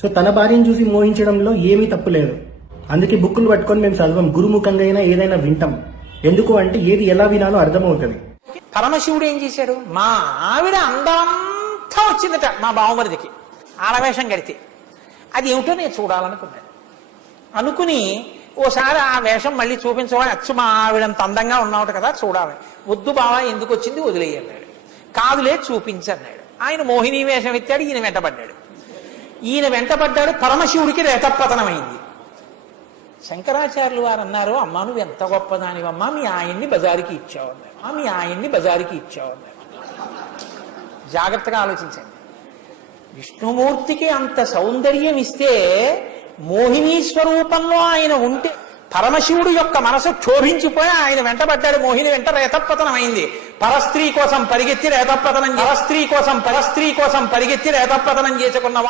So తన భార్యను చూసి మోహించడంలో ఏమీ తప్పు లేదు. అందుకే బుక్కులు పట్టుకొని మేము చదవం, గురుముఖంగా అయినా ఏదైనా వింటాం. ఎందుకు అంటే ఏది ఎలా వినాలో అర్థమవుతుంది. పరమశివుడు ఏం చేశాడు? మా ఆవిడ అందంతా వచ్చిందట మా బావమరిదికి ఆడవేషం కడితే. అది ఏమిటో నేను చూడాలనుకున్నాడు. అనుకుని ఓసారి ఆ వేషం మళ్ళీ చూపించవా, అచ్చు మా ఆవిడంత అందంగా ఉన్నావుట కదా చూడాలి. వద్దు బావా, ఎందుకు వచ్చింది వదిలేయన్నాడు. కాదులే చూపించన్నాడు. ఆయన మోహిని వేషం ఎత్తాడు, ఈయన వెంటబడ్డాడు. పరమశివుడికి రేతపతనమైంది. శంకరాచార్యులు వారు అన్నారు, అమ్మా నువ్వు ఎంత గొప్పదానివమ్మా, మీ ఆయన్ని బజారుకి ఇచ్చావు అన్నారు. జాగ్రత్తగా ఆలోచించండి. విష్ణుమూర్తికి అంత సౌందర్యం ఇస్తే మోహిని స్వరూపంలో ఆయన ఉంటే పరమశివుడు యొక్క మనసు క్షోభించిపోయి ఆయన వెంటబడ్డాడు. మోహిని వెంట రేతపతనం అయింది. పరస్త్రీ కోసం పరిగెత్తి రేతపతనం చేసుకున్నవా